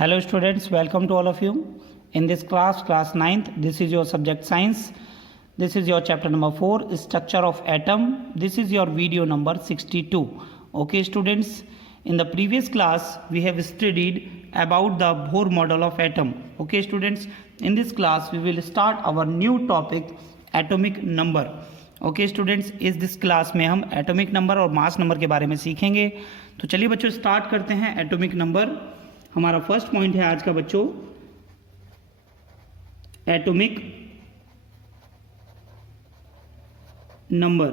Hello students, welcome to all of you. In this class 9th, this is your subject science. This is your chapter number 4, structure of atom. This is your video number 62. Okay students, in the previous class we have studied about the Bohr model of atom. Okay students, in this class we will start our new topic atomic number. Okay students, इस this class में हम atomic number और mass number के बारे में सीखेंगे. तो चलिए बच्चों स्टार्ट करते हैं. एटॉमिक नंबर हमारा फर्स्ट पॉइंट है आज का बच्चों, एटॉमिक नंबर.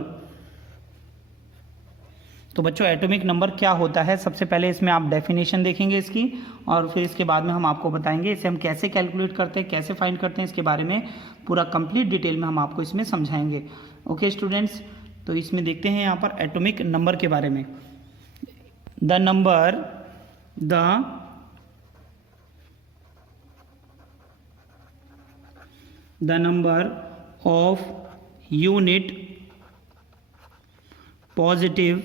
तो बच्चों एटॉमिक नंबर क्या होता है, सबसे पहले इसमें आप डेफिनेशन देखेंगे इसकी, और फिर इसके बाद में हम आपको बताएंगे इसे हम कैसे कैलकुलेट करते हैं, कैसे फाइंड करते हैं, इसके बारे में पूरा कंप्लीट डिटेल में हम आपको इसमें समझाएंगे. ओके स्टूडेंट्स, तो इसमें देखते हैं यहाँ पर एटॉमिक नंबर के बारे में. The number of unit positive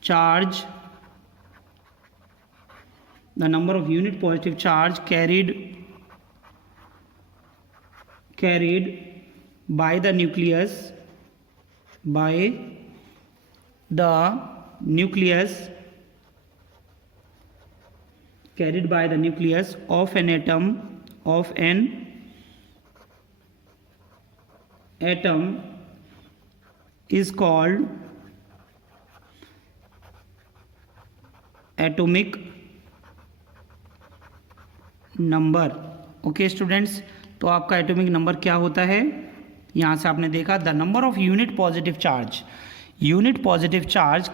charge, the number of unit positive charge carried by the nucleus of an atom is called atomic number. Okay students, तो आपका एटॉमिक नंबर क्या होता है, यहाँ से आपने देखा the number of unit positive charge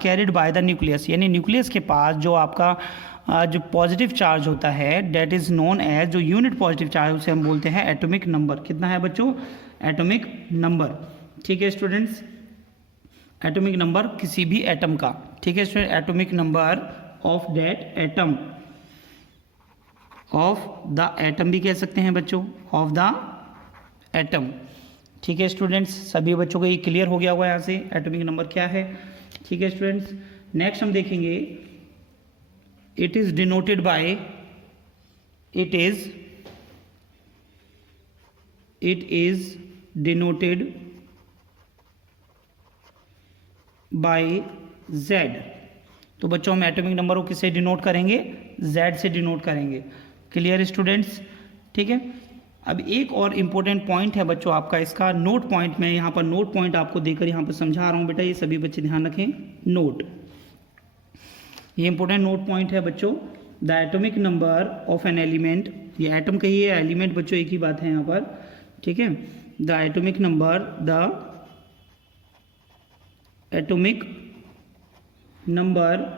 carried by the nucleus, यानी न्यूक्लियस के पास जो आपका जो पॉजिटिव चार्ज होता है डेट इज़ नोन एज, जो यूनिट पॉजिटिव चार्ज उसे हम बोलते हैं एटॉमिक नंबर. कितना है बच्चों, एटॉमिक नंबर. ठीक है स्टूडेंट्स, एटॉमिक नंबर किसी भी एटम का. ठीक है student, atomic number of that atom, of the atom भी कह सकते हैं बच्चों, ऑफ द एटम. ठीक है स्टूडेंट्स, सभी बच्चों को ये क्लियर हो गया होगा यहाँ से एटॉमिक नंबर क्या है. ठीक है स्टूडेंट्स, नेक्स्ट हम देखेंगे it is denoted by Z. तो बच्चों हम एटॉमिक नंबर को किससे डिनोट करेंगे, Z से डिनोट करेंगे. Clear students. ठीक है, अब एक और इम्पोर्टेंट पॉइंट है बच्चों आपका, इसका नोट पॉइंट. मैं यहाँ पर नोट पॉइंट आपको देकर यहाँ पर समझा रहा हूँ बेटा, ये सभी बच्चे ध्यान रखें. नोट, ये इंपॉर्टेंट नोट पॉइंट है बच्चों. The atomic number of an element, ये एटम कहिए एलिमेंट बच्चों एक ही बात है यहाँ पर. ठीक है, the atomic number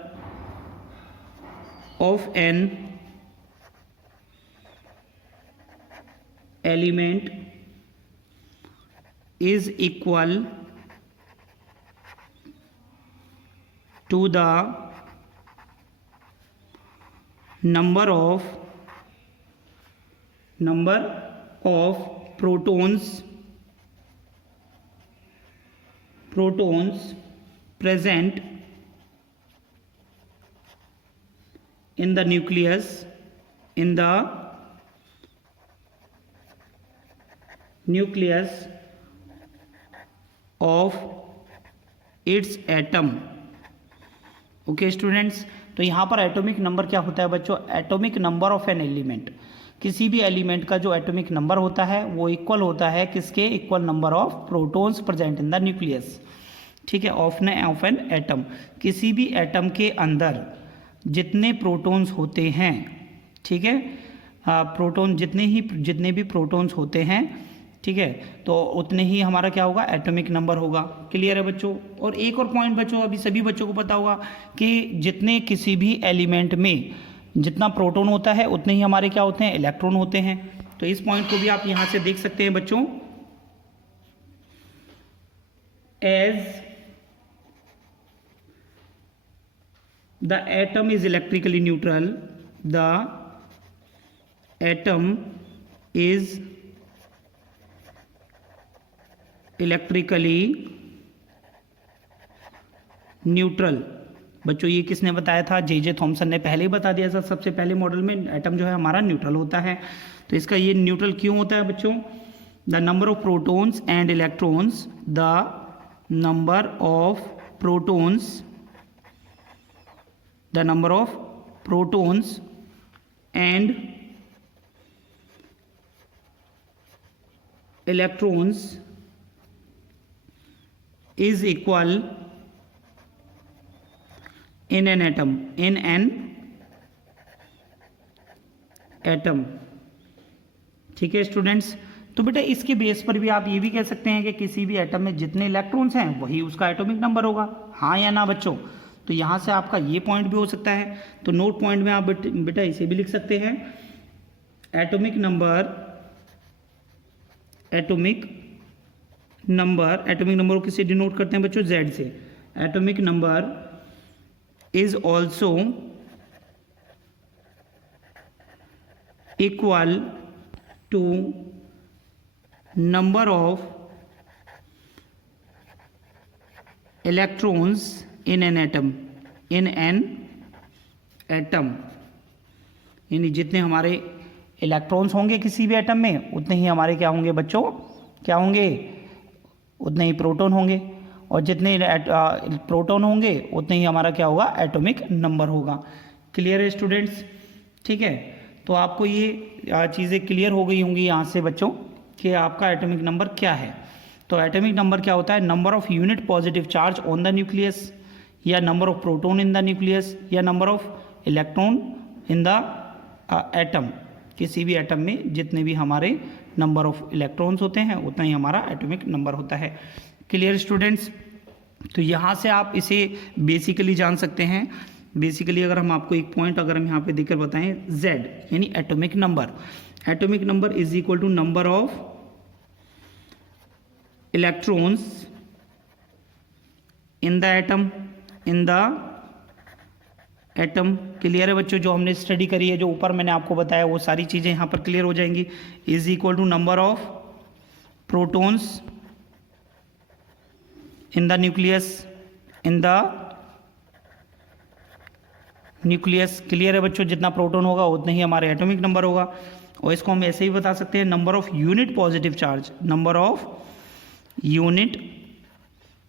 of an element is equal to the number of protons present in the nucleus of its atom. Okay students, तो यहाँ पर एटॉमिक नंबर क्या होता है बच्चों, atomic number of an element. किसी भी एलिमेंट का जो एटॉमिक नंबर होता है वो इक्वल होता है किसके, equal number of protons present in the nucleus. ठीक है, ऑफ एन एटम, किसी भी एटम के अंदर जितने प्रोटॉन्स होते हैं. ठीक है, प्रोटॉन जितने भी प्रोटॉन्स होते हैं, ठीक है, तो उतने ही हमारा क्या होगा, एटॉमिक नंबर होगा. क्लियर है बच्चों. और एक और पॉइंट बच्चों, अभी सभी बच्चों को पता होगा कि जितने किसी भी एलिमेंट में जितना प्रोटॉन होता है उतने ही हमारे क्या होते हैं, इलेक्ट्रॉन होते हैं. तो इस पॉइंट को भी आप यहाँ से देख सकते हैं बच्चों. As the atom is electrically neutral, the atom is electrically neutral. बच्चों ये किसने बताया था? जे थॉमसन ने पहले ही बता दिया था, सबसे पहले मॉडल में एटम जो है हमारा न्यूट्रल होता है। तो इसका ये न्यूट्रल क्यों होता है बच्चों? The number of protons and electrons, the number of protons, the number of protons and electrons is equal in an atom, in an atom। ठीक है स्टूडेंट्स, तो बेटा इसके बेस पर भी आप ये भी कह सकते हैं कि किसी भी एटम में जितने इलेक्ट्रॉन्स हैं वही उसका एटॉमिक नंबर होगा, हाँ या ना बच्चों? तो यहाँ से आपका ये पॉइंट भी हो सकता है। तो नोट पॉइंट में आप बेटा इसे भी लिख सकते हैं, एटॉमिक नंबर, एटॉमिक नंबर को किससे डिनोट करते हैं बच्चों? Z से। Atomic number is also equal to number of electrons in an atom, in an atom, यानी जितने हमारे इलेक्ट्रॉन्स होंगे किसी भी एटम में उतने ही हमारे क्या होंगे बच्चों? क्या होंगे? उतने ही प्रोटॉन होंगे, और जितने प्रोटॉन होंगे उतने ही हमारा क्या होगा? एटॉमिक नंबर होगा। क्लियर है स्टूडेंट्स? ठीक है, तो आपको ये चीज़ें क्लियर हो गई होंगी यहाँ से बच्चों कि आपका एटॉमिक नंबर क्या है। तो एटॉमिक नंबर क्या होता है? Number of unit positive charge on the nucleus, या number of proton in the nucleus, या number of electron in the atom. किसी भी एटम में जितने भी हमारे नंबर ऑफ इलेक्ट्रॉन्स होते हैं उतना ही हमारा एटॉमिक नंबर होता है। Clear students? तो यहाँ से आप इसे बेसिकली जान सकते हैं। बेसिकली अगर हम आपको एक पॉइंट अगर हम यहाँ पे देकर बताएं, Z यानी atomic number, atomic number is equal to number of electrons in the atom, in the atom. Clear है बच्चों? जो हमने स्टडी करी है, जो ऊपर मैंने आपको बताया, वो सारी चीज़ें यहाँ पर क्लियर हो जाएंगी। Is equal to number of protons in the nucleus, in the nucleus. Clear है बच्चों? जितना प्रोटॉन होगा उतना ही हमारे एटॉमिक नंबर होगा। और इसको हम ऐसे ही बता सकते हैं, number of unit positive charge, number of unit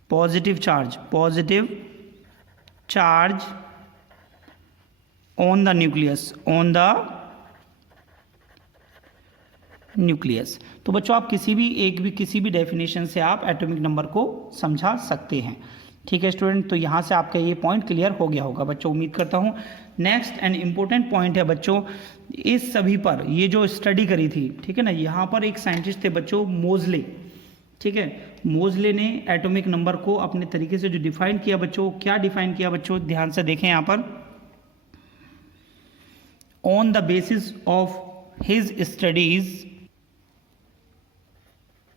positive charge, positive charge on the nucleus, on the nucleus. तो बच्चों आप किसी भी डेफिनेशन से आप एटॉमिक नंबर को समझा सकते हैं। ठीक है स्टूडेंट, तो यहाँ से आपका ये पॉइंट क्लियर हो गया होगा बच्चों, उम्मीद करता हूँ। नेक्स्ट एंड इम्पोर्टेंट पॉइंट है बच्चों, इस सभी पर ये जो स्टडी करी थी, ठीक है ना, यहाँ पर एक साइंटिस्ट थे बच्चों, मोजले। ठीक है, मोजले ने एटॉमिक नंबर को अपने तरीके से जो डिफाइन किया बच्चों, क्या डिफाइन किया बच्चों? ध्यान से देखें यहाँ पर, on the basis of his studies,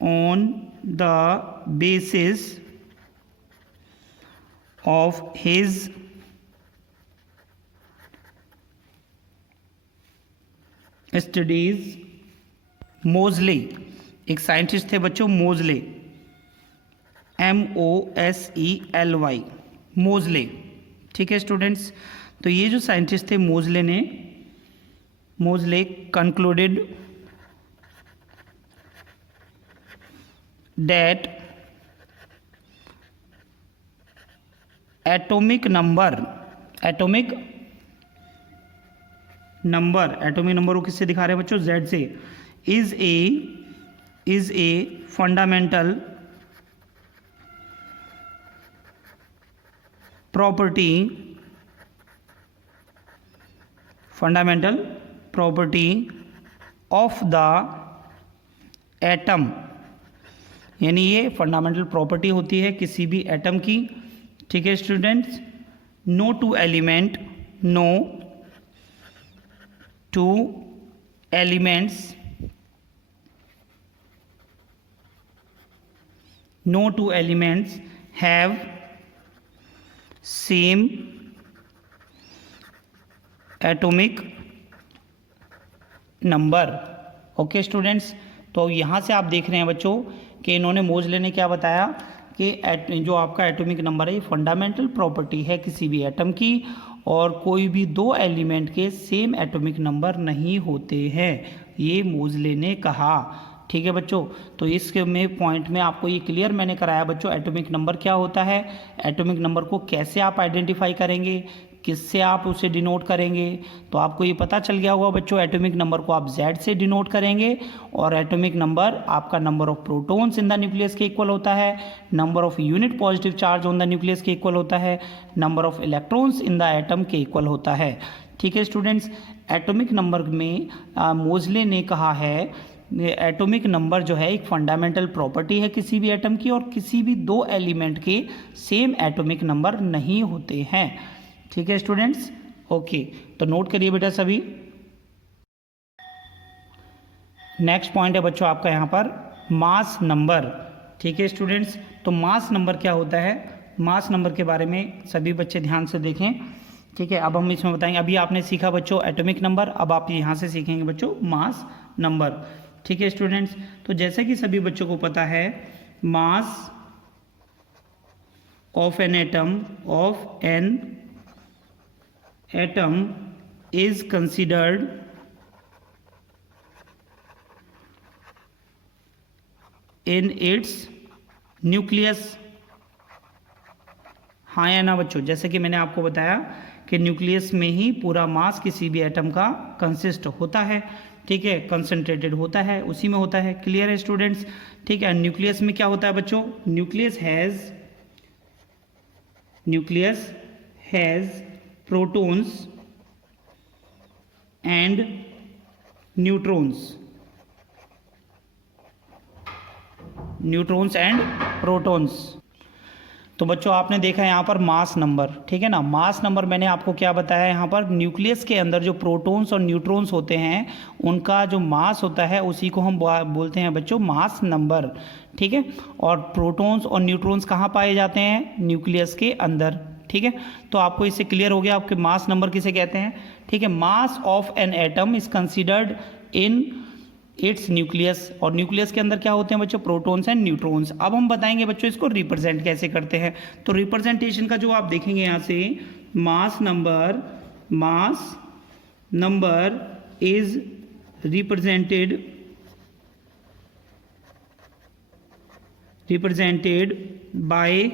on the basis of his studies, मोजले, एक साइंटिस्ट थे बच्चों मोजले, MOSELY, मोजले। ठीक है स्टूडेंट्स, तो ये जो साइंटिस्ट थे मोजले concluded that atomic number को किससे दिखा रहे हैं बच्चों? Z से। is a fundamental property of the atom, यानी ये फंडामेंटल प्रॉपर्टी होती है किसी भी एटम की। ठीक है students, no two elements have same atomic number. Okay students, तो यहाँ से आप देख रहे हैं बच्चों कि इन्होंने मोजले ने क्या बताया कि जो आपका एटॉमिक नंबर है ये फंडामेंटल प्रॉपर्टी है किसी भी एटम की, और कोई भी दो एलिमेंट के सेम एटॉमिक नंबर नहीं होते हैं, ये मोजले ने कहा। ठीक है बच्चों, तो इसके में पॉइंट में आपको ये क्लियर मैंने कराया बच्चों एटॉमिक नंबर क्या होता है, एटॉमिक नंबर को कैसे आप आइडेंटिफाई करेंगे, किससे आप उसे डिनोट करेंगे। तो आपको ये पता चल गया होगा बच्चों, एटॉमिक नंबर को आप Z से डिनोट करेंगे, और एटॉमिक नंबर आपका number of protons in the nucleus के इक्वल होता है, number of unit positive charge on the nucleus के इक्वल होता है, number of electrons in the atom के इक्वल होता है। ठीक है स्टूडेंट्स, एटॉमिक नंबर में मोजले ने कहा है एटॉमिक नंबर जो है एक फंडामेंटल प्रॉपर्टी है किसी भी एटम की, और किसी भी दो एलिमेंट के सेम एटॉमिक नंबर नहीं होते हैं। ठीक है स्टूडेंट्स, ओके, तो नोट करिए बेटा सभी। नेक्स्ट पॉइंट है बच्चों आपका यहाँ पर मास नंबर। ठीक है स्टूडेंट्स, तो मास नंबर क्या होता है, मास नंबर के बारे में सभी बच्चे ध्यान से देखें। ठीक है, अब हम इसमें बताएंगे, अभी आपने सीखा बच्चों एटॉमिक नंबर, अब आप यहाँ से सीखेंगे बच्चों मास नंबर। ठीक है स्टूडेंट्स, तो जैसे कि सभी बच्चों को पता है mass of an atom is considered in its nucleus। हाँ या ना बच्चों, जैसे कि मैंने आपको बताया कि न्यूक्लियस में ही पूरा मास किसी भी एटम का कंसिस्ट होता है। ठीक है, कंसंट्रेटेड होता है, उसी में होता है। क्लियर है स्टूडेंट्स? ठीक है, न्यूक्लियस में क्या होता है बच्चों, nucleus has protons and neutrons and protons. तो बच्चों आपने देखा यहाँ पर मास नंबर, ठीक है ना, मास नंबर मैंने आपको क्या बताया यहाँ पर, न्यूक्लियस के अंदर जो प्रोटॉन्स और न्यूट्रॉन्स होते हैं उनका जो मास होता है उसी को हम बोलते हैं बच्चों मास नंबर। ठीक है, और प्रोटॉन्स और न्यूट्रॉन्स कहाँ पाए जाते हैं, न्यूक्लियस के अंदर। ठीक है, तो आपको इससे क्लियर हो गया आपके मास नंबर किसे कहते हैं। ठीक है, mass of an atom is considered in its nucleus, और न्यूक्लियस के अंदर क्या होते हैं बच्चों, प्रोटॉन्स एंड न्यूट्रॉन्स। अब हम बताएंगे बच्चों इसको रिप्रेजेंट कैसे करते हैं। तो रिप्रेजेंटेशन का जो आप देखेंगे यहाँ से, mass number is represented by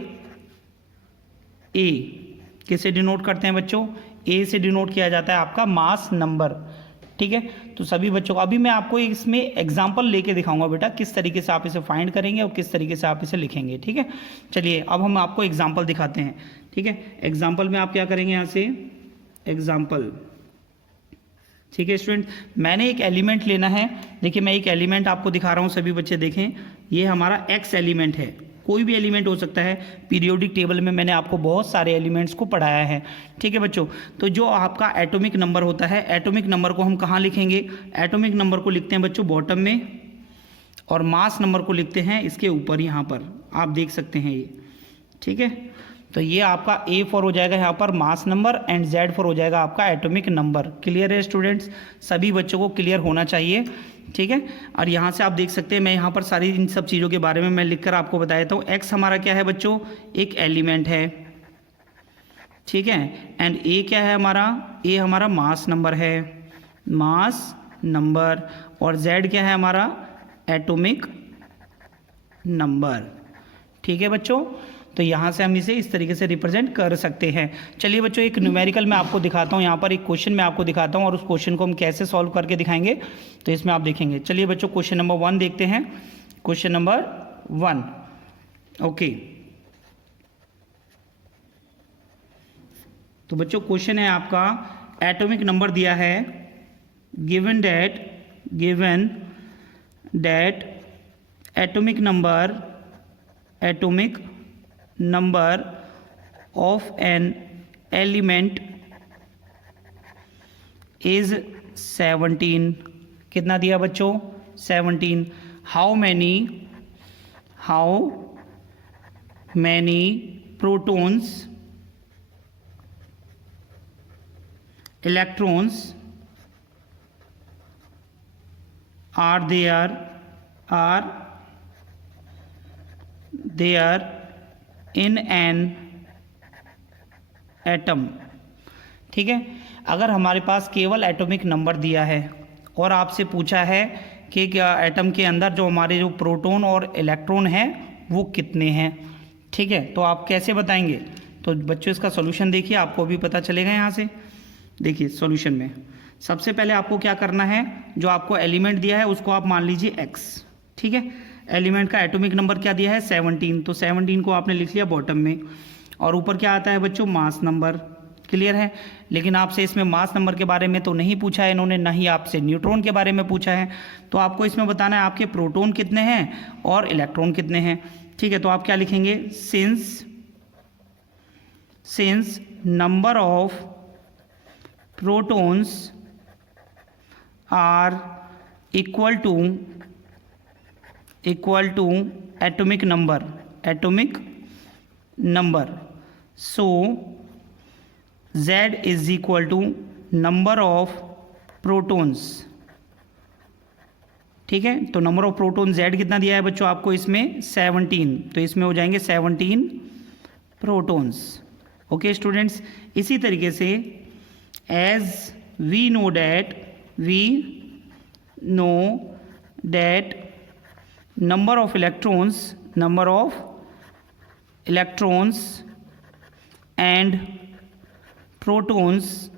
A. किसे डिनोट करते हैं बच्चों, ए से डिनोट किया जाता है आपका मास नंबर। ठीक है, तो सभी बच्चों को अभी मैं आपको इसमें एग्जांपल लेके दिखाऊंगा बेटा किस तरीके से आप इसे फाइंड करेंगे और किस तरीके से आप इसे लिखेंगे। ठीक है, चलिए अब हम आपको एग्जांपल दिखाते हैं। ठीक है, एग्जांपल में आप क्या करेंगे, यहाँ से एग्जांपल। ठीक है स्टूडेंट, मैंने एक एलिमेंट लेना है। देखिए मैं एक एलिमेंट आपको दिखा रहा हूँ, सभी बच्चे देखें, ये हमारा एक्स एलिमेंट है, कोई भी एलिमेंट हो सकता है। पीरियोडिक टेबल में मैंने आपको बहुत सारे एलिमेंट्स को पढ़ाया है। ठीक है बच्चों, तो जो आपका एटॉमिक नंबर होता है, एटॉमिक नंबर को हम कहाँ लिखेंगे, एटॉमिक नंबर को लिखते हैं बच्चों बॉटम में, और मास नंबर को लिखते हैं इसके ऊपर, यहाँ पर आप देख सकते हैं ये। ठीक है, तो ये आपका A फॉर हो जाएगा यहाँ पर mass number, and Z for हो जाएगा आपका एटॉमिक नंबर। क्लियर है स्टूडेंट्स? सभी बच्चों को क्लियर होना चाहिए। ठीक है, और यहाँ से आप देख सकते हैं, मैं यहाँ पर सारी इन सब चीज़ों के बारे में मैं लिखकर आपको बता देता हूँ। X हमारा क्या है बच्चों, एक एलिमेंट है। ठीक है, एंड A क्या है हमारा, A हमारा मास नंबर है, मास नंबर, और Z क्या है हमारा, एटॉमिक नंबर। ठीक है बच्चों, तो यहाँ से हम इसे इस तरीके से रिप्रेजेंट कर सकते हैं। चलिए बच्चों एक न्यूमेरिकल मैं आपको दिखाता हूँ, यहाँ पर एक क्वेश्चन मैं आपको दिखाता हूँ, और उस क्वेश्चन को हम कैसे सॉल्व करके दिखाएंगे तो इसमें आप देखेंगे। चलिए बच्चों क्वेश्चन नंबर 1 देखते हैं। क्वेश्चन नंबर 1, ओके, तो बच्चों क्वेश्चन है आपका, एटॉमिक नंबर दिया है, given that atomic number of an element is 17। कितना दिया बच्चों, 17। How many protons, electrons are there in an atom. ठीक है, अगर हमारे पास केवल एटॉमिक नंबर दिया है और आपसे पूछा है कि क्या एटम के अंदर जो हमारे जो प्रोटॉन और इलेक्ट्रॉन हैं वो कितने हैं, ठीक है, तो आप कैसे बताएंगे? तो बच्चों इसका सॉल्यूशन देखिए, आपको भी पता चलेगा। यहाँ से देखिए सॉल्यूशन में सबसे पहले आपको क्या करना है, जो आपको एलिमेंट दिया है उसको आप मान लीजिए x, ठीक है। एलिमेंट का एटॉमिक नंबर क्या दिया है 17, तो 17 को आपने लिख लिया बॉटम में, और ऊपर क्या आता है बच्चों मास नंबर। क्लियर है, लेकिन आपसे इसमें मास नंबर के बारे में तो नहीं पूछा है इन्होंने, ना ही आपसे न्यूट्रॉन के बारे में पूछा है। तो आपको इसमें बताना है आपके प्रोटॉन कितने हैं और इलेक्ट्रॉन कितने हैं। ठीक है, तो आप क्या लिखेंगे, since number of protons are equal to atomic number, so Z is equal to number of protons. ठीक है, तो नंबर ऑफ प्रोटॉन Z कितना दिया है बच्चों आपको इसमें 17, तो इसमें हो जाएंगे 17 प्रोटॉन्स। ओके स्टूडेंट्स, इसी तरीके से as we know that number of electrons and protons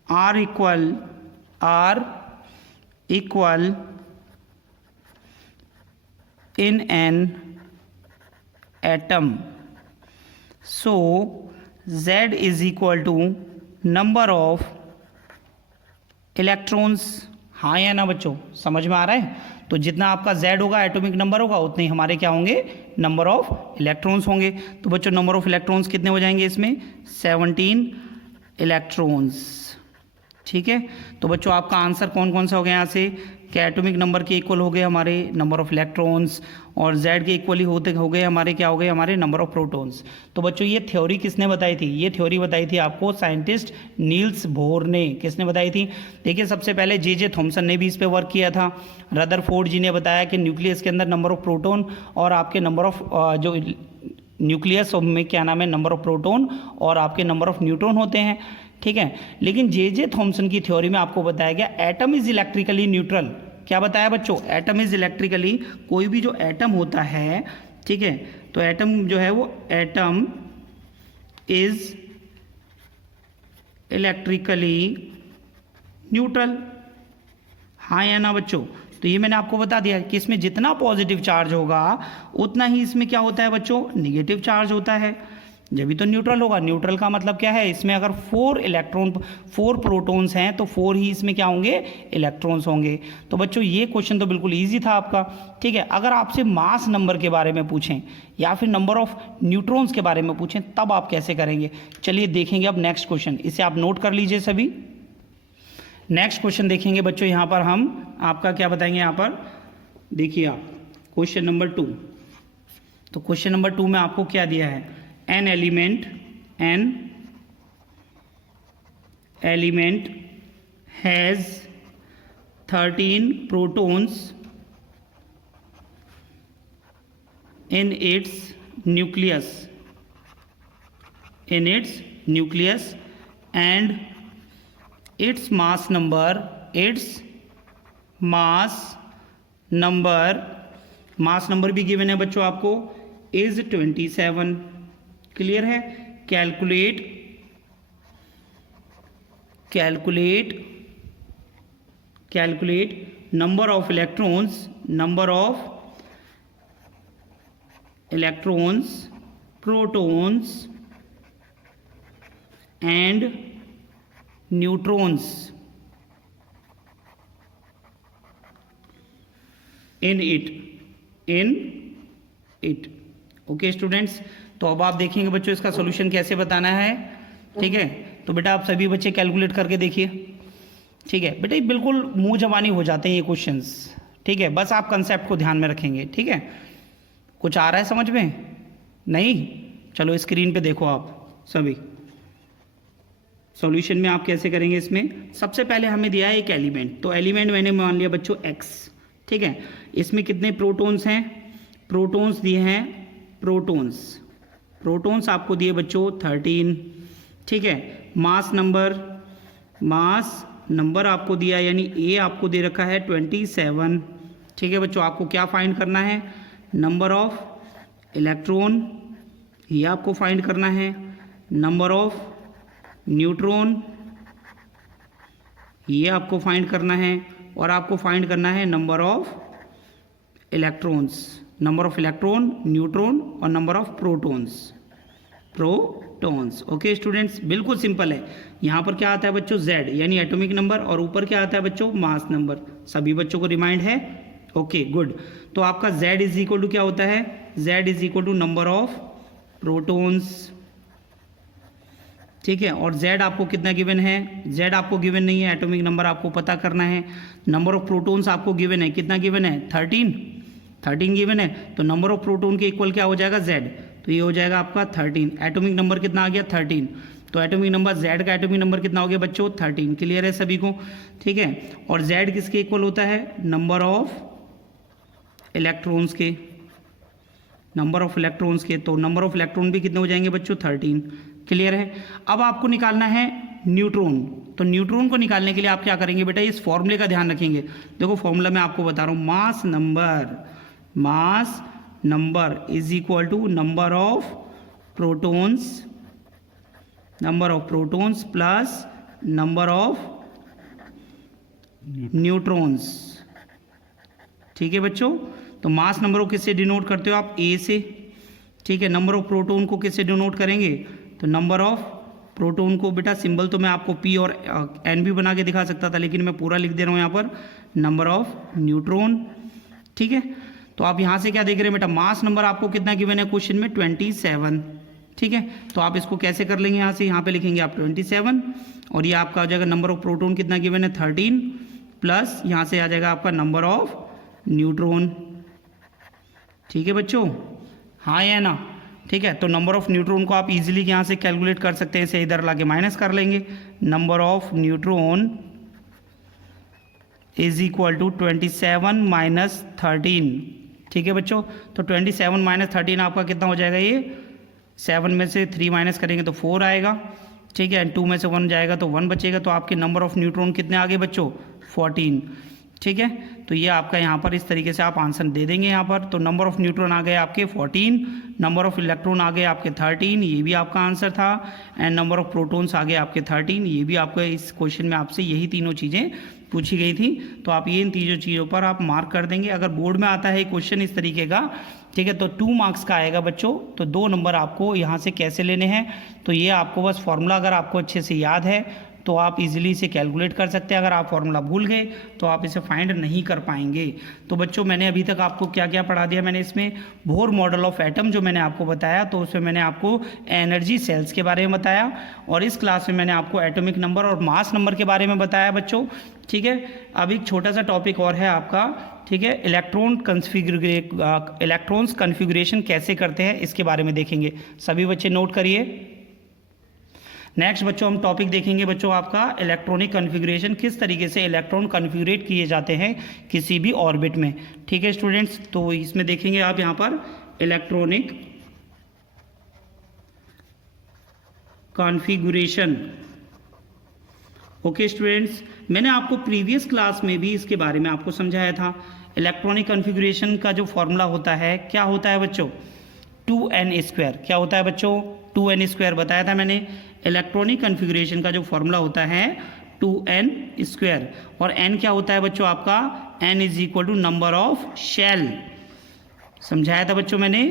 are equal in an atom, so Z is equal to number of electrons। हाँ या ना बच्चों, समझ में आ रहा है? तो जितना आपका Z होगा एटॉमिक नंबर होगा, उतने ही हमारे क्या होंगे, नंबर ऑफ इलेक्ट्रॉन्स होंगे। तो बच्चों नंबर ऑफ इलेक्ट्रॉन्स कितने हो जाएंगे इसमें 17 इलेक्ट्रॉन्स। ठीक है, तो बच्चों आपका आंसर कौन कौन सा हो गया यहाँ से, क्या एटॉमिक नंबर के इक्वल हो गए हमारे नंबर ऑफ इलेक्ट्रॉन्स, और Z के इक्वली हो गए हमारे क्या हो गए, हमारे नंबर ऑफ प्रोटॉन्स। तो बच्चों ये थ्योरी किसने बताई थी, ये थ्योरी बताई थी आपको साइंटिस्ट नील्स बोर ने। किसने बताई थी? देखिए सबसे पहले जे थॉमसन ने भी इस पर वर्क किया था। रदरफोर्ड जी ने बताया कि न्यूक्लियस के अंदर नंबर ऑफ प्रोटॉन और आपके नंबर ऑफ जो न्यूक्लियस में क्या नाम है, नंबर ऑफ प्रोटॉन और आपके नंबर ऑफ न्यूट्रॉन होते हैं। ठीक है, लेकिन जे थॉमसन की थ्योरी में आपको बताया गया एटम इज इलेक्ट्रिकली न्यूट्रल। क्या बताया बच्चों, एटम इज इलेक्ट्रिकली, कोई भी जो एटम होता है, ठीक है, तो एटम जो है वो एटम इज इलेक्ट्रिकली न्यूट्रल। हाँ या ना बच्चों? तो ये मैंने आपको बता दिया कि इसमें जितना पॉजिटिव चार्ज होगा उतना ही इसमें क्या होता है बच्चों, निगेटिव चार्ज होता है, जब भी तो न्यूट्रल होगा। न्यूट्रल का मतलब क्या है, इसमें अगर 4 प्रोटॉन्स हैं तो 4 ही इसमें क्या होंगे, इलेक्ट्रॉन्स होंगे। तो बच्चों ये क्वेश्चन तो बिल्कुल इजी था आपका। ठीक है, अगर आपसे मास नंबर के बारे में पूछें या फिर नंबर ऑफ न्यूट्रॉन्स के बारे में पूछें तब आप कैसे करेंगे, चलिए देखेंगे अब नेक्स्ट क्वेश्चन। इसे आप नोट कर लीजिए सभी। नेक्स्ट क्वेश्चन देखेंगे बच्चों, यहाँ पर हम आपका क्या बताएंगे, यहाँ पर देखिए आप क्वेश्चन नंबर 2। तो क्वेश्चन नंबर 2 में आपको क्या दिया है, an element has 13 protons in its nucleus and its mass number भी गिवन है बच्चों आपको is 27। क्लियर है, calculate number of electrons protons and neutrons in it. Okay students, तो अब आप देखेंगे बच्चों इसका सॉल्यूशन कैसे बताना है। ठीक है, तो बेटा आप सभी बच्चे कैलकुलेट करके देखिए। ठीक है बेटा, बिल्कुल मुंह जबानी हो जाते हैं ये क्वेश्चंस। ठीक है, बस आप कंसेप्ट को ध्यान में रखेंगे। ठीक है, कुछ आ रहा है समझ में? नहीं, चलो स्क्रीन पे देखो आप सभी। सॉल्यूशन में आप कैसे करेंगे, इसमें सबसे पहले हमें दिया है एक एलिमेंट, तो एलिमेंट मैंने मान लिया बच्चों x। ठीक है, इसमें कितने प्रोटॉन्स हैं, प्रोटॉन्स दिए हैं प्रोटॉन्स, प्रोटॉन्स आपको दिए बच्चों 13, ठीक है। मास नंबर आपको दिया, यानी ए आपको दे रखा है 27, ठीक है बच्चों। आपको क्या फाइंड करना है, नंबर ऑफ इलेक्ट्रॉन, ये आपको फाइंड करना है, नंबर ऑफ न्यूट्रॉन, ये आपको फाइंड करना है, और आपको फाइंड करना है number of electrons, number of electron, neutron और number of protons. Okay students, बिल्कुल सिंपल है। यहाँ पर क्या आता है बच्चों, Z यानी एटॉमिक नंबर, और ऊपर क्या आता है बच्चों, मास नंबर। सभी बच्चों को रिमाइंड है, ओके गुड। तो आपका Z इज इक्वल टू क्या होता है, Z is equal to number of protons, ठीक है। और Z आपको कितना गिवन है, Z आपको गिवन नहीं है, एटॉमिक नंबर आपको पता करना है। नंबर ऑफ प्रोटॉन्स आपको गिवन है, कितना गिवन है, 13 गिवन है। तो नंबर ऑफ प्रोटॉन के इक्वल क्या हो जाएगा, Z, तो ये हो जाएगा आपका 13। एटॉमिक नंबर कितना आ गया, 13। तो एटॉमिक नंबर Z का एटॉमिक नंबर कितना हो गया बच्चों, 13। क्लियर है सभी को, ठीक है। और Z किसके इक्वल होता है, नंबर ऑफ इलेक्ट्रॉन्स के, नंबर ऑफ इलेक्ट्रॉन्स के। तो नंबर ऑफ इलेक्ट्रॉन भी कितने हो जाएंगे बच्चों, 13। क्लियर है। अब आपको निकालना है न्यूट्रॉन। तो न्यूट्रॉन को निकालने के लिए आप क्या करेंगे बेटा, इस फॉर्मूले का ध्यान रखेंगे। देखो फॉर्मूला मैं आपको बता रहा हूँ, mass number is equal to number of protons plus number of neutrons, ठीक है बच्चों। तो मास नंबर को किससे डिनोट करते हो आप, A से, ठीक है। नंबर ऑफ प्रोटॉन को किससे डिनोट करेंगे, तो नंबर ऑफ प्रोटॉन को बेटा सिंबल तो मैं आपको P और N भी बना के दिखा सकता था, लेकिन मैं पूरा लिख दे रहा हूँ यहाँ पर, नंबर ऑफ न्यूट्रॉन, ठीक है। तो आप यहाँ से क्या देख रहे हैं बेटा, मास नंबर आपको कितना गिवन है क्वेश्चन में, 27, ठीक है। तो आप इसको कैसे कर लेंगे, यहाँ से यहाँ पे लिखेंगे आप 27, और ये आपका आ जाएगा नंबर ऑफ प्रोटॉन कितना गिवन है, 13, प्लस यहाँ से आ जाएगा आपका नंबर ऑफ न्यूट्रॉन, ठीक है बच्चों, हाँ या ना, ठीक है। तो नंबर ऑफ न्यूट्रॉन को आप इजीली यहाँ से कैलकुलेट कर सकते हैं, इसे इधर लाके माइनस कर लेंगे। Number of neutron is equal to 27 minus 13, ठीक है बच्चों। तो 27 माइनस 13 आपका कितना हो जाएगा, ये 7 में से 3 माइनस करेंगे तो 4 आएगा, ठीक है। 2 में से 1 जाएगा तो 1 बचेगा। तो आपके नंबर ऑफ न्यूट्रॉन कितने आ गए बच्चों, 14, ठीक है। तो ये आपका यहाँ पर इस तरीके से आप आंसर दे देंगे यहाँ पर। तो नंबर ऑफ न्यूट्रॉन आ गए आपके 14, नंबर ऑफ इलेक्ट्रॉन आ गए आपके 13, ये भी आपका आंसर था, एंड नंबर ऑफ प्रोटॉन्स आ गए आपके 13, ये भी आपका इस क्वेश्चन में आपसे यही तीनों चीज़ें पूछी गई थी। तो आप ये इन तीनों चीज़ों पर आप मार्क कर देंगे। अगर बोर्ड में आता है क्वेश्चन इस तरीके का, ठीक है, तो 2 मार्क्स का आएगा बच्चों। तो 2 नंबर आपको यहाँ से कैसे लेने हैं, तो ये आपको बस फॉर्मूला अगर आपको अच्छे से याद है तो आप इजीली इसे कैलकुलेट कर सकते हैं। अगर आप फॉर्मूला भूल गए तो आप इसे फाइंड नहीं कर पाएंगे। तो बच्चों मैंने अभी तक आपको क्या क्या पढ़ा दिया, मैंने इसमें बोर मॉडल ऑफ एटम जो मैंने आपको बताया, तो उसमें मैंने आपको एनर्जी सेल्स के बारे में बताया, और इस क्लास में मैंने आपको एटॉमिक नंबर और मास नंबर के बारे में बताया बच्चों, ठीक है। अब एक छोटा सा टॉपिक और है आपका, ठीक है, इलेक्ट्रॉन्स कन्फिगरेशन कैसे करते हैं इसके बारे में देखेंगे। सभी बच्चे नोट करिए। नेक्स्ट बच्चों हम टॉपिक देखेंगे बच्चों आपका इलेक्ट्रॉनिक कन्फिगरेशन, किस तरीके से इलेक्ट्रॉन कन्फिगरेट किए जाते हैं किसी भी ऑर्बिट में, ठीक है स्टूडेंट्स। तो इसमें देखेंगे आप यहाँ पर इलेक्ट्रॉनिक कॉन्फ़िगरेशन। ओके स्टूडेंट्स, मैंने आपको प्रीवियस क्लास में भी इसके बारे में आपको समझाया था। इलेक्ट्रॉनिक कॉन्फ़िगरेशन का जो फॉर्मूला होता है, क्या होता है बच्चों, 2n²। क्या होता है बच्चों, 2n² बताया था मैंने। इलेक्ट्रॉनिक कॉन्फ़िगरेशन का जो फॉर्मूला होता है 2n², और n क्या होता है बच्चों आपका, n is equal to number of shell, समझाया था बच्चों मैंने,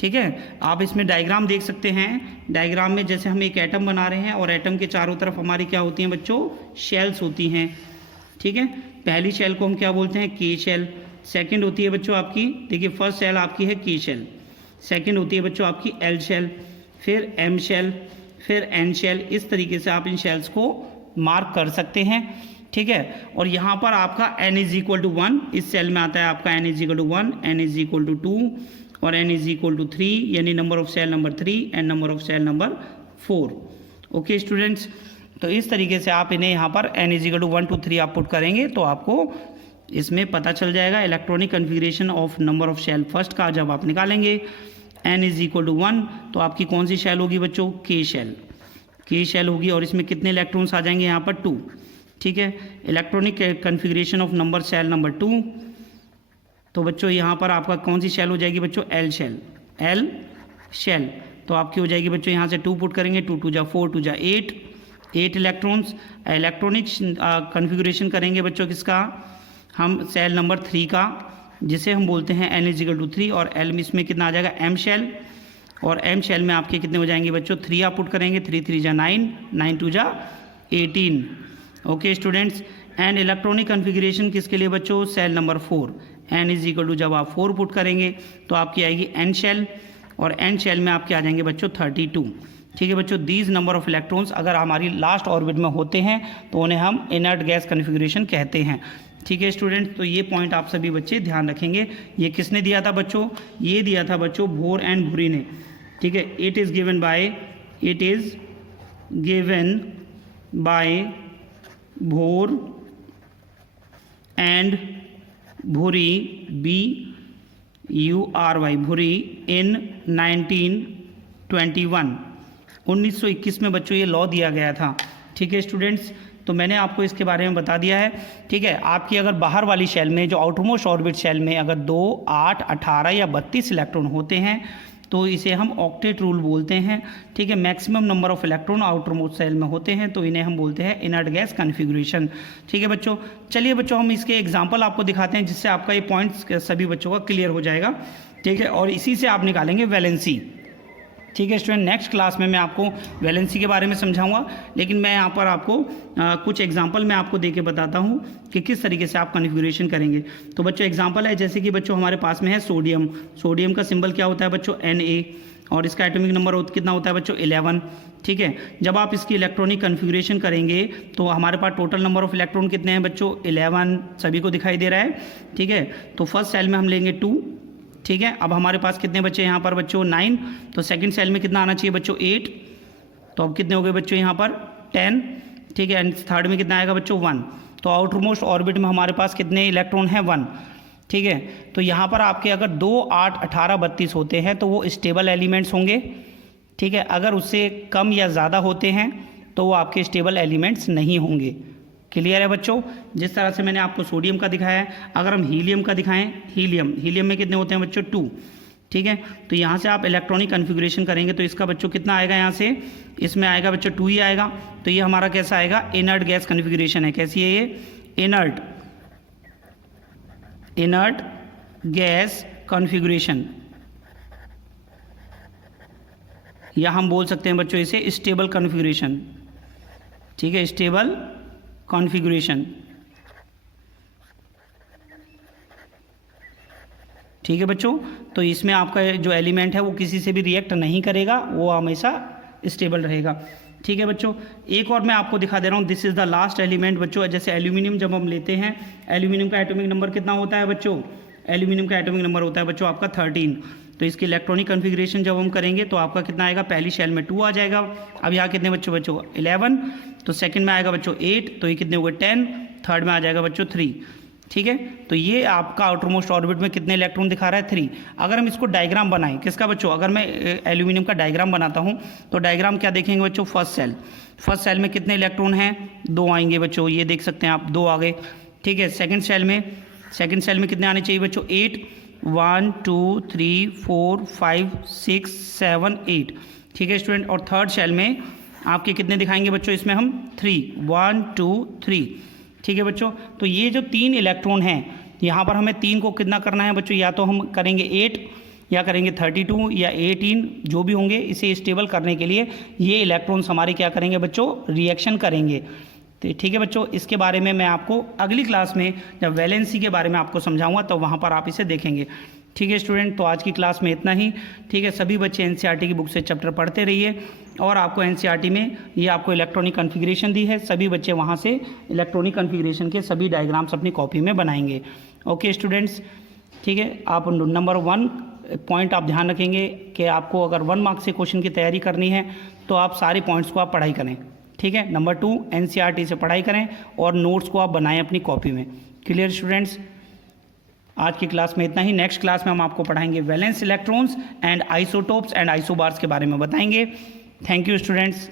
ठीक है। आप इसमें डायग्राम देख सकते हैं। डायग्राम में जैसे हम एक एटम बना रहे हैं और एटम के चारों तरफ हमारी क्या होती हैं बच्चों, शेल्स होती हैं, ठीक है। पहली शेल को हम क्या बोलते हैं, के शेल। सेकंड होती है बच्चों आपकी, देखिए फर्स्ट शेल आपकी है के शेल, सेकंड होती है बच्चों आपकी एल शेल, फिर एम शेल, फिर एन शेल। इस तरीके से आप इन शेल्स को मार्क कर सकते हैं, ठीक है। और यहाँ पर आपका n इज इक्वल टू 1, इस सेल में आता है आपका n is equal to 1, n is equal to 2 और n इज इक्वल टू 3, यानी number of shell number 3 and number of shell number 4। Okay students, तो इस तरीके से आप इन्हें यहाँ पर n इज इक्वल टू 1 2 3 आप पुट करेंगे तो आपको इसमें पता चल जाएगा electronic configuration of number of shell first का जब आप निकालेंगे। n इज इक्वल टू 1, तो आपकी कौन सी शेल होगी बच्चों? के शेल होगी, और इसमें कितने इलेक्ट्रॉन्स आ जाएंगे यहाँ पर? 2। ठीक है, electronic configuration of number shell number 2, तो बच्चों यहाँ पर आपका कौन सी शेल हो जाएगी बच्चों? L shell. तो आपकी हो जाएगी बच्चों, यहाँ से 2 पुट करेंगे, 2 2 जा 4, 2 जा 8 इलेक्ट्रॉन्स। इलेक्ट्रॉनिक कन्फिग्रेशन करेंगे बच्चों किसका? हम सेल नंबर 3 का, जिसे हम बोलते हैं n इजिकल टू 3, और एल में इसमें कितना आ जाएगा? एम शेल, और एम शेल में आपके कितने हो जाएंगे बच्चों? 3 आप पुट करेंगे, 3 3 जा 9, 9 2 जा 18। Okay students, and electronic configuration किसके लिए बच्चों? Shell number 4, n is equal to, जब आप 4 पुट करेंगे तो आपकी आएगी n शेल, और n शेल में आपके आ जाएंगे बच्चों 32। ठीक है बच्चों, दीज नंबर ऑफ इलेक्ट्रॉन्स अगर हमारी लास्ट ऑर्बिट में होते हैं तो उन्हें हम इनर्ट गैस कन्फिग्रेशन कहते हैं। ठीक है स्टूडेंट, तो ये पॉइंट आप सभी बच्चे ध्यान रखेंगे। ये किसने दिया था बच्चों? ये दिया था बच्चों बोर एंड भूरी ने। ठीक है, इट इज़ गिवन बाय भोर एंड भूरी, BURY भूरी, इन 1921 में बच्चों ये लॉ दिया गया था। ठीक है स्टूडेंट्स, तो मैंने आपको इसके बारे में बता दिया है। ठीक है, आपकी अगर बाहर वाली शेल में, जो आउटरमोस्ट ऑर्बिट शेल में अगर 2, 8, 18 या 32 इलेक्ट्रॉन होते हैं तो इसे हम ऑक्टेट रूल बोलते हैं। ठीक है, maximum number of electron outermost shell में होते हैं तो इन्हें हम बोलते हैं इनर्ट गैस कन्फिग्रेशन। ठीक है बच्चों, चलिए बच्चों हम इसके एग्जांपल आपको दिखाते हैं जिससे आपका ये पॉइंट्स सभी बच्चों का क्लियर हो जाएगा। ठीक है, और इसी से आप निकालेंगे वैलेंसी। ठीक है स्टूडेंट, नेक्स्ट क्लास में मैं आपको वैलेंसी के बारे में समझाऊंगा, लेकिन मैं यहाँ पर आपको कुछ एग्जांपल मैं आपको देके बताता हूँ कि किस तरीके से आप कन्फिग्रेशन करेंगे। तो बच्चों एग्जांपल है, जैसे कि बच्चों हमारे पास में है सोडियम का सिंबल क्या होता है बच्चों? Na, और इसका एटॉमिक नंबर कितना होता है बच्चों? 11। ठीक है, जब आप इसकी इलेक्ट्रॉनिक कन्फिग्रेशन करेंगे तो हमारे पास टोटल नंबर ऑफ इलेक्ट्रॉन कितने हैं बच्चों? 11, सभी को दिखाई दे रहा है। ठीक है, तो फर्स्ट सेल में हम लेंगे 2। ठीक है, अब हमारे पास कितने बच्चे यहाँ पर बच्चों? 9। तो सेकंड सेल में कितना आना चाहिए बच्चों? 8। तो अब कितने हो गए बच्चों यहाँ पर? 10। ठीक है, एंड थर्ड में कितना आएगा बच्चों? 1। तो आउटरमोस्ट ऑर्बिट में हमारे पास कितने इलेक्ट्रॉन हैं? 1। ठीक है, तो यहाँ पर आपके अगर 2, 8, 18, 32 होते हैं तो वो स्टेबल एलिमेंट्स होंगे। ठीक है, अगर उससे कम या ज़्यादा होते हैं तो वो आपके स्टेबल एलिमेंट्स नहीं होंगे। क्लियर है बच्चों? जिस तरह से मैंने आपको सोडियम का दिखाया है, अगर हम हीलियम का दिखाएं, हीलियम में कितने होते हैं बच्चों? 2। ठीक है, तो यहाँ से आप इलेक्ट्रॉनिक कन्फिग्रेशन करेंगे तो इसका बच्चों कितना आएगा? यहाँ से इसमें आएगा बच्चों 2 ही आएगा। तो ये हमारा कैसा आएगा? इनर्ट गैस कन्फिग्रेशन है। कैसी है ये? इनर्ट गैस कन्फिग्रेशन, या हम बोल सकते हैं बच्चों इसे स्टेबल कन्फिग्रेशन। ठीक है, स्टेबल कॉन्फ़िगरेशन। ठीक है बच्चों, तो इसमें आपका जो एलिमेंट है वो किसी से भी रिएक्ट नहीं करेगा, वो हमेशा स्टेबल रहेगा। ठीक है बच्चों, एक और मैं आपको दिखा दे रहा हूँ, this is the last element बच्चों। जैसे एल्यूमिनियम जब हम लेते हैं, एल्यूमिनियम का एटॉमिक नंबर कितना होता है बच्चों? एल्यूमिनियम का एटॉमिक नंबर होता है बच्चों आपका 13। तो इसकी इलेक्ट्रॉनिक कन्फिग्रेशन जब हम करेंगे तो आपका कितना आएगा? पहली शेल में 2 आ जाएगा। अब यहाँ कितने बच्चों? 11। तो सेकंड में आएगा बच्चों 8, तो ये कितने हो गए? 10। थर्ड में आ जाएगा बच्चों 3। ठीक है, तो ये आपका आउटरमोस्ट ऑर्बिट में कितने इलेक्ट्रॉन दिखा रहा है? 3। अगर हम इसको डायग्राम बनाएं, किसका बच्चों? अगर मैं एल्यूमिनियम का डायग्राम बनाता हूँ तो डायग्राम क्या देखेंगे बच्चों? फर्स्ट सेल में कितने इलेक्ट्रॉन हैं? 2 आएंगे बच्चों, ये देख सकते हैं आप, 2 आ गए। ठीक है, सेकेंड सेल में कितने आने चाहिए बच्चों? 8। 1 2 3 4 5 6 7 8। ठीक है स्टूडेंट, और थर्ड सेल में आपके कितने दिखाएंगे बच्चों? इसमें हम 3, 1 2 3। ठीक है बच्चों, तो ये जो 3 इलेक्ट्रॉन हैं, यहाँ पर हमें 3 को कितना करना है बच्चों? या तो हम करेंगे 8 या करेंगे 32 या 18, जो भी होंगे। इसे स्टेबल करने के लिए ये इलेक्ट्रॉन्स हमारे क्या करेंगे बच्चों? रिएक्शन करेंगे। तो ठीक है बच्चों, इसके बारे में मैं आपको अगली क्लास में जब वैलेंसी के बारे में आपको समझाऊंगा तो वहाँ पर आप इसे देखेंगे। ठीक है स्टूडेंट, तो आज की क्लास में इतना ही। ठीक है, सभी बच्चे एनसीईआरटी की बुक से चैप्टर पढ़ते रहिए, और आपको एनसीईआरटी में ये आपको इलेक्ट्रॉनिक कन्फिग्रेशन दी है, सभी बच्चे वहाँ से इलेक्ट्रॉनिक कन्फिग्रेशन के सभी डायग्राम्स अपनी कॉपी में बनाएंगे। ओके स्टूडेंट्स, ठीक है, आप नंबर 1 पॉइंट आप ध्यान रखेंगे कि आपको अगर 1 मार्क्स से क्वेश्चन की तैयारी करनी है तो आप सारे पॉइंट्स को आप पढ़ाई करें। ठीक है, नंबर 2 एनसीईआरटी से पढ़ाई करें और नोट्स को आप बनाएं अपनी कॉपी में। Clear students? आज की क्लास में इतना ही। नेक्स्ट क्लास में हम आपको पढ़ाएंगे valence electrons and isotopes and isobars के बारे में बताएंगे। Thank you students.